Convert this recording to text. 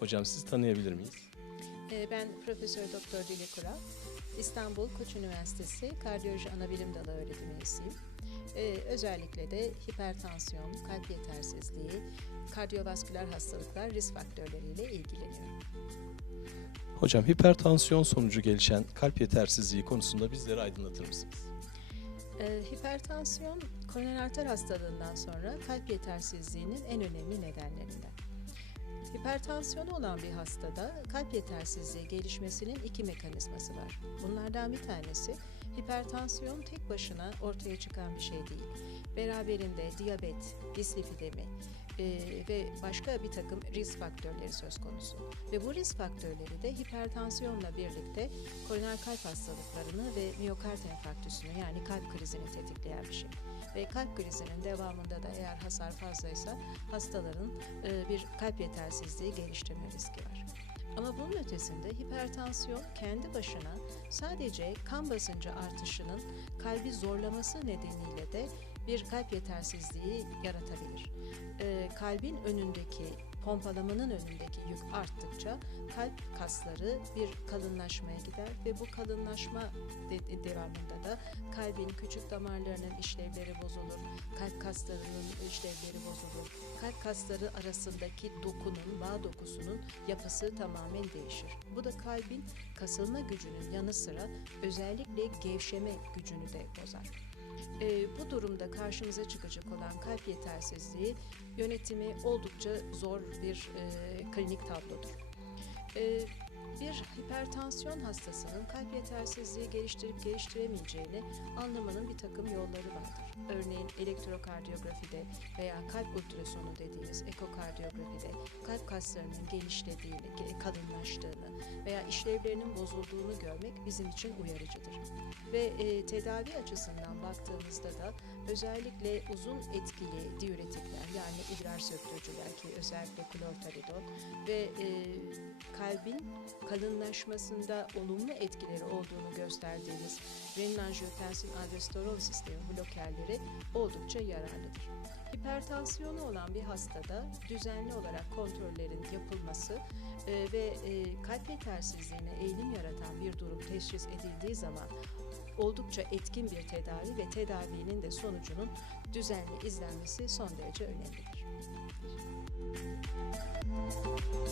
Hocam sizi tanıyabilir miyiz? Ee, Ben Profesör Doktor Dile Kural. İstanbul Koç Üniversitesi Kardiyoloji Anabilim Dalı öğretim üyesiyim. Ee, özellikle de hipertansiyon, kalp yetersizliği, kardiyovasküler hastalıklar risk faktörleriyle ilgileniyorum. Hocam hipertansiyon sonucu gelişen kalp yetersizliği konusunda bizleri aydınlatır mısınız? Ee, hipertansiyon, koroner arter hastalığından sonra kalp yetersizliğinin en önemli nedenlerinden. Hipertansiyonu olan bir hastada kalp yetersizliği gelişmesinin iki mekanizması var. Bunlardan bir tanesi hipertansiyon tek başına ortaya çıkan bir şey değil. Beraberinde diyabet, dislipidemi e, ve başka bir takım risk faktörleri söz konusu. Ve bu risk faktörleri de hipertansiyonla birlikte koroner kalp hastalıklarını ve miyokard enfarktüsünü yani kalp krizini tetikleyen bir şey. Ve kalp krizinin devamında da eğer hasar fazlaysa hastaların e, bir kalp yetersizliği geliştirme riski var. Ama bunun ötesinde hipertansiyon kendi başına sadece kan basıncı artışının kalbi zorlaması nedeniyle de bir kalp yetersizliği yaratabilir. E, kalbin önündeki pompalamanın önündeki yük arttıkça kalp kasları bir kalınlaşmaya gider ve bu kalınlaşma de- devamında da kalbin küçük damarlarının işlevleri bozulur, kalp kaslarının işlevleri bozulur, kalp kasları arasındaki dokunun, bağ dokusunun yapısı tamamen değişir. Bu da kalbin kasılma gücünün yanı sıra özellikle gevşeme gücünü de bozar. Ee, bu durumda karşımıza çıkacak olan kalp yetersizliği yönetimi oldukça zor bir e, klinik tablodur. Ee, bir hipertansiyon hastasının kalp yetersizliği geliştirip geliştiremeyeceğini anlamanın bir takım yolları vardır. Örneğin elektrokardiyografide veya kalp ultrasonu dediğimiz ekokardiyografide kalp kaslarının genişlediğini, ge- kalınlaştığını veya işlevlerinin bozulduğunu görmek bizim için uyarıcıdır. Ve e, tedavi açısından baktığımızda da özellikle uzun etkili diüretikler yani idrar söktürücüler ki özellikle klortalidol ve e, kalbin kalınlaşmasında olumlu etkileri olduğunu gösterdiğimiz renin-angiotensin aldosterol sistemi blokerleri oldukça yararlıdır. Hipertansiyonu olan bir hastada düzenli olarak kontrollerin yapılması e, ve e, kalp yetersizliğine eğilim yaratan bir durum teşhis edildiği zaman oldukça etkin bir tedavi ve tedavinin de sonucunun düzenli izlenmesi son derece önemlidir. Müzik